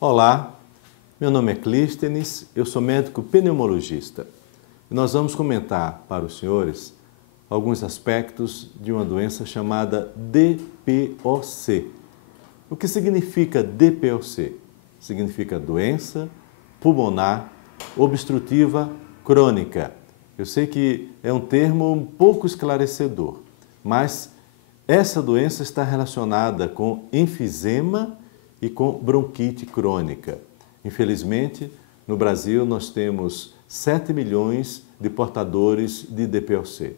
Olá, meu nome é Clístenes, eu sou médico pneumologista. E nós vamos comentar para os senhores alguns aspectos de uma doença chamada DPOC. O que significa DPOC? Significa doença pulmonar obstrutiva crônica. Eu sei que é um termo um pouco esclarecedor, mas essa doença está relacionada com enfisema e com bronquite crônica. Infelizmente, no Brasil nós temos 7 milhões de portadores de DPOC.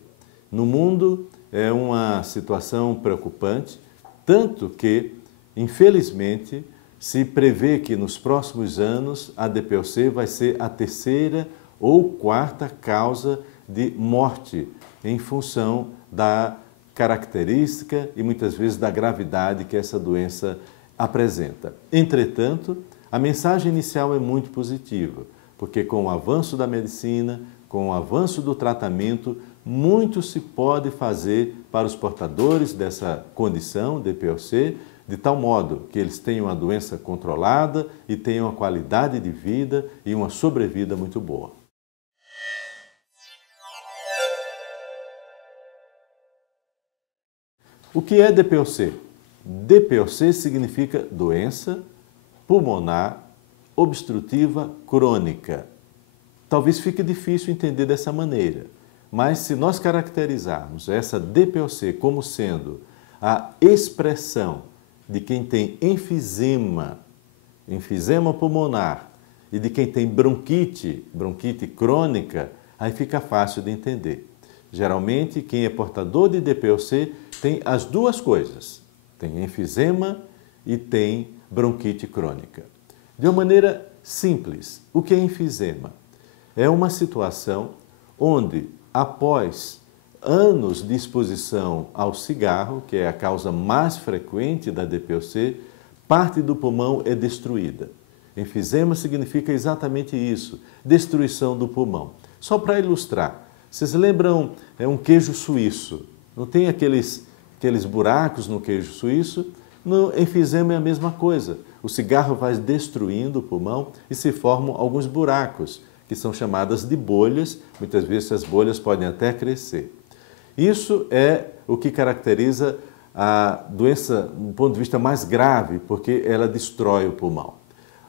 No mundo é uma situação preocupante, tanto que, infelizmente, se prevê que nos próximos anos a DPOC vai ser a terceira ou quarta causa de morte em função da característica e muitas vezes da gravidade que essa doença apresenta. Entretanto, a mensagem inicial é muito positiva, porque com o avanço da medicina, com o avanço do tratamento, muito se pode fazer para os portadores dessa condição, DPOC, de tal modo que eles tenham a doença controlada e tenham uma qualidade de vida e uma sobrevida muito boa. O que é DPOC? DPOC significa doença pulmonar obstrutiva crônica. Talvez fique difícil entender dessa maneira, mas se nós caracterizarmos essa DPOC como sendo a expressão de quem tem enfisema pulmonar e de quem tem bronquite crônica, aí fica fácil de entender. Geralmente, quem é portador de DPOC tem as duas coisas, tem enfisema e tem bronquite crônica. De uma maneira simples, o que é enfisema? É uma situação onde, após anos de exposição ao cigarro, que é a causa mais frequente da DPOC, parte do pulmão é destruída. Enfisema significa exatamente isso, destruição do pulmão. Só para ilustrar, vocês lembram um queijo suíço? Não tem aqueles buracos no queijo suíço? No enfisema é a mesma coisa. O cigarro vai destruindo o pulmão e se formam alguns buracos, que são chamadas de bolhas. Muitas vezes as bolhas podem até crescer. Isso é o que caracteriza a doença do ponto de vista mais grave, porque ela destrói o pulmão.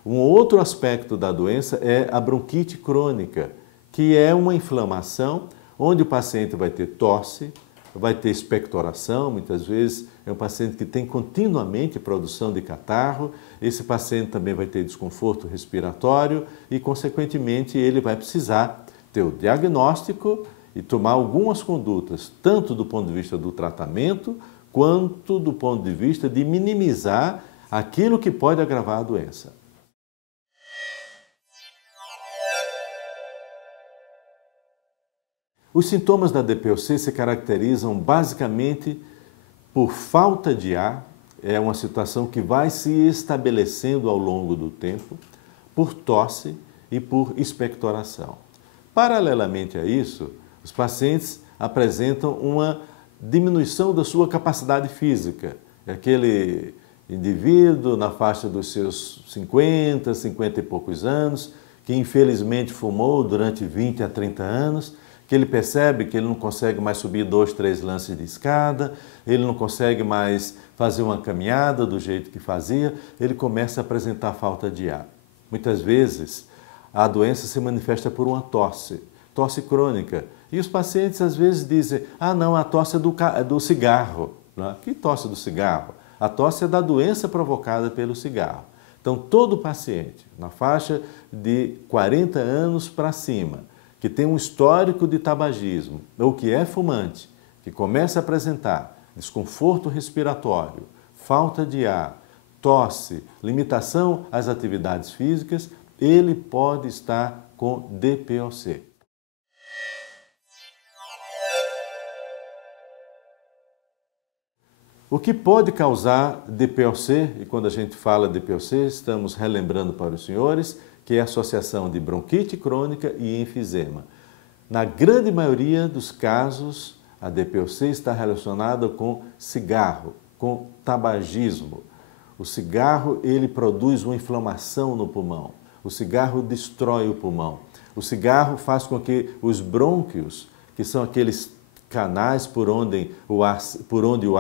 Um outro aspecto da doença é a bronquite crônica, que é uma inflamação onde o paciente vai ter tosse, vai ter expectoração, muitas vezes é um paciente que tem continuamente produção de catarro, esse paciente também vai ter desconforto respiratório e, consequentemente, ele vai precisar ter o diagnóstico e tomar algumas condutas, tanto do ponto de vista do tratamento, quanto do ponto de vista de minimizar aquilo que pode agravar a doença. Os sintomas da DPOC se caracterizam basicamente por falta de ar, é uma situação que vai se estabelecendo ao longo do tempo, por tosse e por expectoração. Paralelamente a isso, os pacientes apresentam uma diminuição da sua capacidade física. É aquele indivíduo na faixa dos seus 50 e poucos anos, que infelizmente fumou durante 20 a 30 anos, que ele percebe que ele não consegue mais subir 2, 3 lances de escada, ele não consegue mais fazer uma caminhada do jeito que fazia, ele começa a apresentar falta de ar. Muitas vezes, a doença se manifesta por uma tosse crônica. E os pacientes às vezes dizem, não, a tosse é do cigarro. Não é? Que tosse do cigarro? A tosse é da doença provocada pelo cigarro. Então, todo paciente na faixa de 40 anos para cima, que tem um histórico de tabagismo ou que é fumante, que começa a apresentar desconforto respiratório, falta de ar, tosse, limitação às atividades físicas, ele pode estar com DPOC. O que pode causar DPOC, e quando a gente fala DPOC, estamos relembrando para os senhores, que é a associação de bronquite crônica e enfisema. Na grande maioria dos casos, a DPOC está relacionada com cigarro, com tabagismo. O cigarro, ele produz uma inflamação no pulmão. O cigarro destrói o pulmão. O cigarro faz com que os brônquios, que são aqueles canais por onde o ar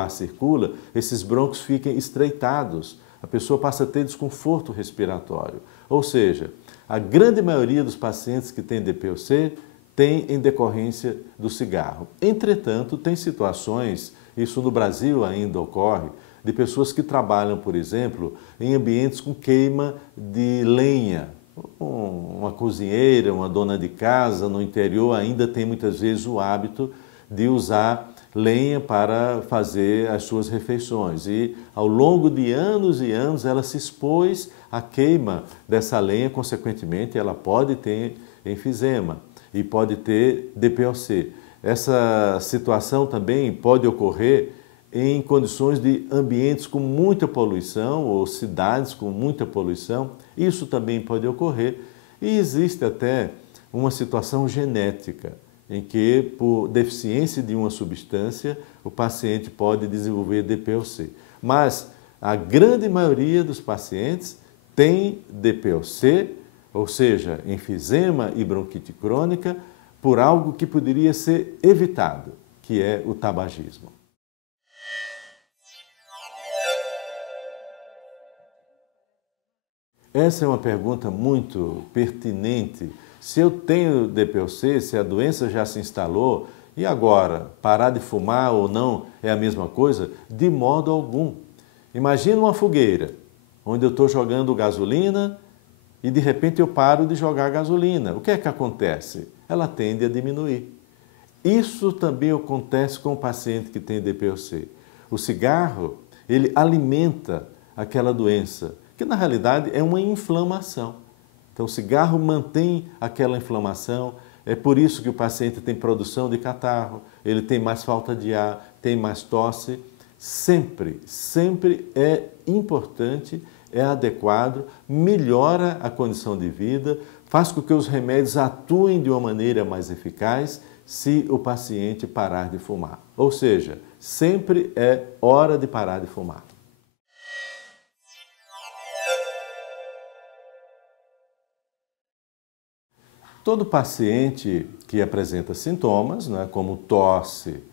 circula, esses brônquios fiquem estreitados. A pessoa passa a ter desconforto respiratório. Ou seja, a grande maioria dos pacientes que têm DPOC tem em decorrência do cigarro. Entretanto, tem situações, isso no Brasil ainda ocorre, de pessoas que trabalham, por exemplo, em ambientes com queima de lenha. Uma cozinheira, uma dona de casa no interior ainda tem muitas vezes o hábito de usar lenha para fazer as suas refeições. E ao longo de anos e anos ela se expôs à queima dessa lenha, consequentemente ela pode ter enfisema e pode ter DPOC. Essa situação também pode ocorrer em condições de ambientes com muita poluição ou cidades com muita poluição. Isso também pode ocorrer e existe até uma situação genética em que, por deficiência de uma substância, o paciente pode desenvolver DPOC. Mas a grande maioria dos pacientes tem DPOC, ou seja, enfisema e bronquite crônica, por algo que poderia ser evitado, que é o tabagismo. Essa é uma pergunta muito pertinente. Se eu tenho DPOC, se a doença já se instalou, e agora, parar de fumar ou não é a mesma coisa? De modo algum. Imagina uma fogueira, onde eu estou jogando gasolina e de repente eu paro de jogar gasolina. O que é que acontece? Ela tende a diminuir. Isso também acontece com o paciente que tem DPOC. O cigarro, ele alimenta aquela doença, que na realidade é uma inflamação. Então o cigarro mantém aquela inflamação, é por isso que o paciente tem produção de catarro, ele tem mais falta de ar, tem mais tosse. Sempre é importante, é adequado, melhora a condição de vida, faz com que os remédios atuem de uma maneira mais eficaz se o paciente parar de fumar. Ou seja, sempre é hora de parar de fumar. Todo paciente que apresenta sintomas, como tosse,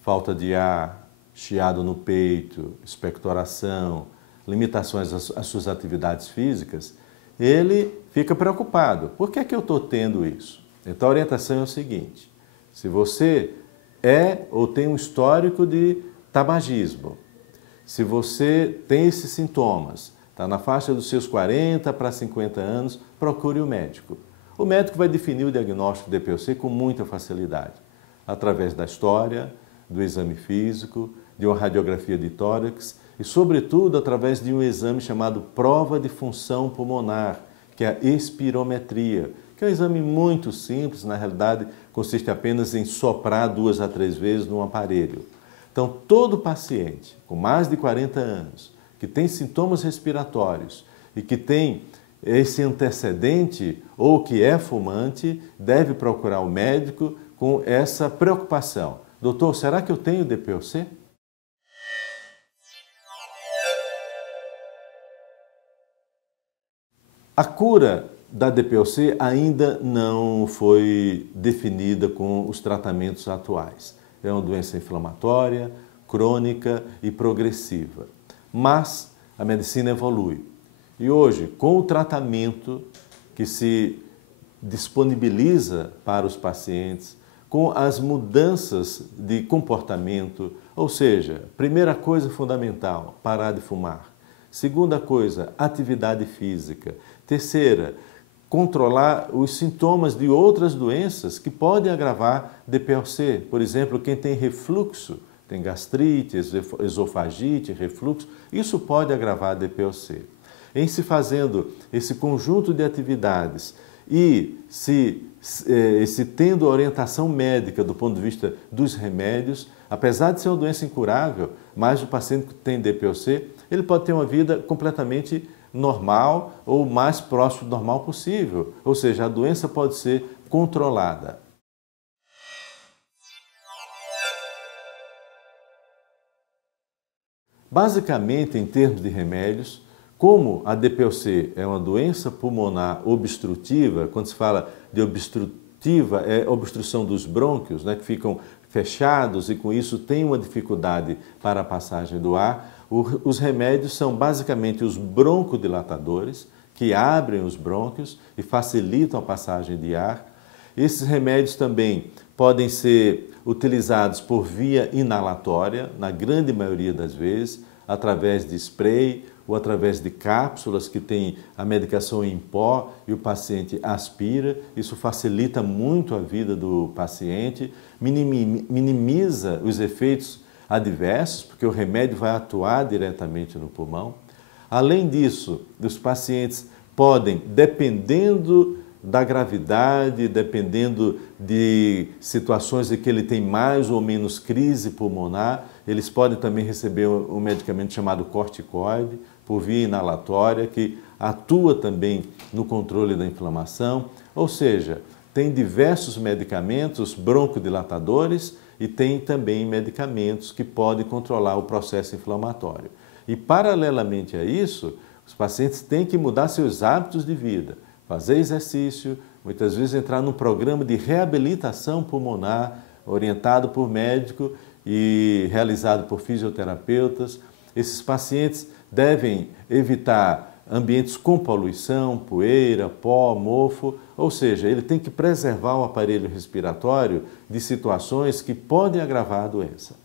falta de ar, chiado no peito, expectoração, limitações às suas atividades físicas, ele fica preocupado. Por que é que eu estou tendo isso? Então a orientação é o seguinte: se você é ou tem um histórico de tabagismo, se você tem esses sintomas, está na faixa dos seus 40 para 50 anos, procure o médico. O médico vai definir o diagnóstico de DPOC com muita facilidade, através da história, do exame físico, de uma radiografia de tórax e, sobretudo, através de um exame chamado prova de função pulmonar, que é a espirometria, que é um exame muito simples, na realidade consiste apenas em soprar 2 a 3 vezes num aparelho. Então, todo paciente com mais de 40 anos, que tem sintomas respiratórios e que tem esse antecedente ou que é fumante, deve procurar o médico com essa preocupação. Doutor, será que eu tenho DPOC? A cura da DPOC ainda não foi definida com os tratamentos atuais. É uma doença inflamatória, crônica e progressiva. Mas a medicina evolui. E hoje, com o tratamento que se disponibiliza para os pacientes, com as mudanças de comportamento, ou seja, primeira coisa fundamental, parar de fumar. Segunda coisa, atividade física. Terceira, controlar os sintomas de outras doenças que podem agravar DPOC. Por exemplo, quem tem refluxo, tem gastrite, esofagite, refluxo, isso pode agravar DPOC. Em se fazendo esse conjunto de atividades e se tendo orientação médica do ponto de vista dos remédios, apesar de ser uma doença incurável, mas o paciente que tem DPOC, ele pode ter uma vida completamente normal ou o mais próximo do normal possível. Ou seja, a doença pode ser controlada. Basicamente, em termos de remédios, como a DPOC é uma doença pulmonar obstrutiva, quando se fala de obstrutiva, é obstrução dos brônquios, né, que ficam fechados e com isso tem uma dificuldade para a passagem do ar, os remédios são basicamente os broncodilatadores, que abrem os brônquios e facilitam a passagem de ar. Esses remédios também podem ser utilizados por via inalatória, na grande maioria das vezes, através de spray ou através de cápsulas que tem a medicação em pó e o paciente aspira. Isso facilita muito a vida do paciente, minimiza os efeitos adversos, porque o remédio vai atuar diretamente no pulmão. Além disso, os pacientes podem, dependendo da gravidade, dependendo de situações em que ele tem mais ou menos crise pulmonar, eles podem também receber um medicamento chamado corticoide, por via inalatória, que atua também no controle da inflamação. Ou seja, tem diversos medicamentos broncodilatadores e tem também medicamentos que podem controlar o processo inflamatório. E, paralelamente a isso, os pacientes têm que mudar seus hábitos de vida, fazer exercício, muitas vezes entrar num programa de reabilitação pulmonar, orientado por médico e realizado por fisioterapeutas. Esses pacientes devem evitar ambientes com poluição, poeira, pó, mofo, ou seja, ele tem que preservar o aparelho respiratório de situações que podem agravar a doença.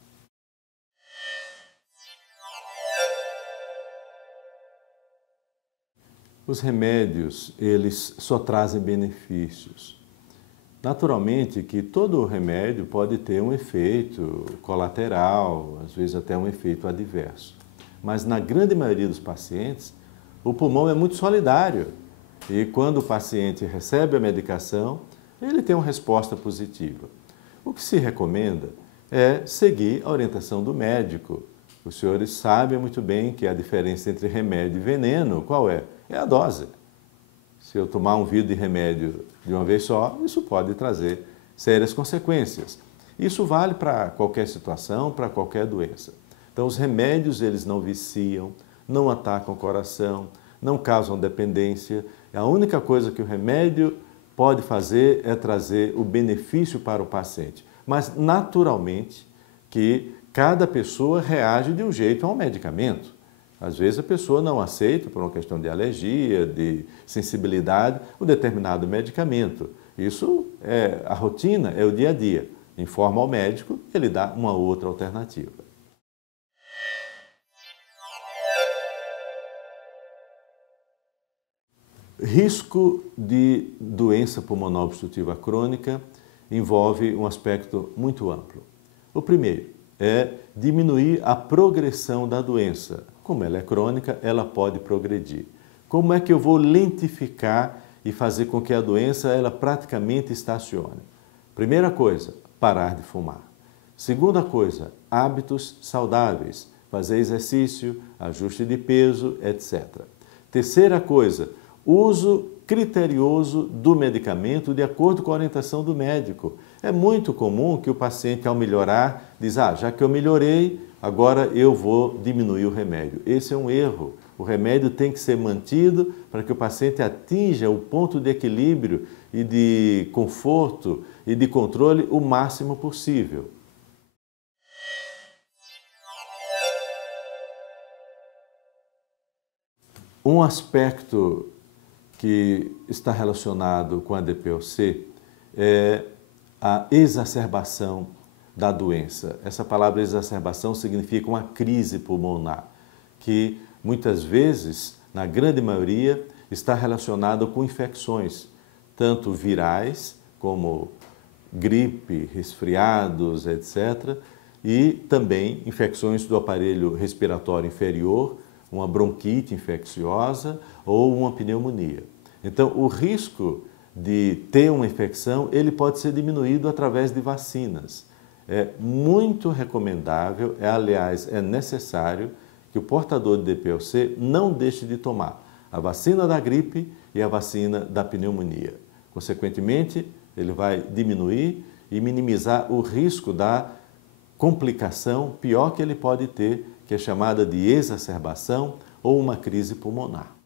Os remédios, eles só trazem benefícios. Naturalmente que todo remédio pode ter um efeito colateral, às vezes até um efeito adverso. Mas na grande maioria dos pacientes, o pulmão é muito solidário. E quando o paciente recebe a medicação, ele tem uma resposta positiva. O que se recomenda é seguir a orientação do médico. Os senhores sabem muito bem que a diferença entre remédio e veneno, qual é? É a dose. Se eu tomar um vidro de remédio de uma vez só, isso pode trazer sérias consequências. Isso vale para qualquer situação, para qualquer doença. Então, os remédios, eles não viciam, não atacam o coração, não causam dependência. A única coisa que o remédio pode fazer é trazer o benefício para o paciente. Mas, naturalmente, que cada pessoa reage de um jeito ao medicamento. Às vezes a pessoa não aceita, por uma questão de alergia, de sensibilidade, um determinado medicamento. Isso é a rotina, é o dia a dia. Informa ao médico, ele dá uma outra alternativa. Risco de doença pulmonar obstrutiva crônica envolve um aspecto muito amplo. O primeiro é diminuir a progressão da doença. Como ela é crônica, ela pode progredir. Como é que eu vou lentificar e fazer com que a doença ela praticamente estacione? Primeira coisa, parar de fumar. Segunda coisa, hábitos saudáveis, fazer exercício, ajuste de peso, etc. Terceira coisa, uso criterioso do medicamento de acordo com a orientação do médico. É muito comum que o paciente, ao melhorar, diz, já que eu melhorei, agora eu vou diminuir o remédio. Esse é um erro. O remédio tem que ser mantido para que o paciente atinja o ponto de equilíbrio e de conforto e de controle o máximo possível. Um aspecto que está relacionado com a DPOC é a exacerbação da doença. Essa palavra exacerbação significa uma crise pulmonar, que muitas vezes, na grande maioria, está relacionada com infecções, tanto virais como gripe, resfriados, etc., e também infecções do aparelho respiratório inferior, uma bronquite infecciosa ou uma pneumonia. Então, o risco de ter uma infecção, ele pode ser diminuído através de vacinas. É muito recomendável, aliás, é necessário que o portador de DPOC não deixe de tomar a vacina da gripe e a vacina da pneumonia. Consequentemente, ele vai diminuir e minimizar o risco da complicação pior que ele pode ter, que é chamada de exacerbação ou uma crise pulmonar.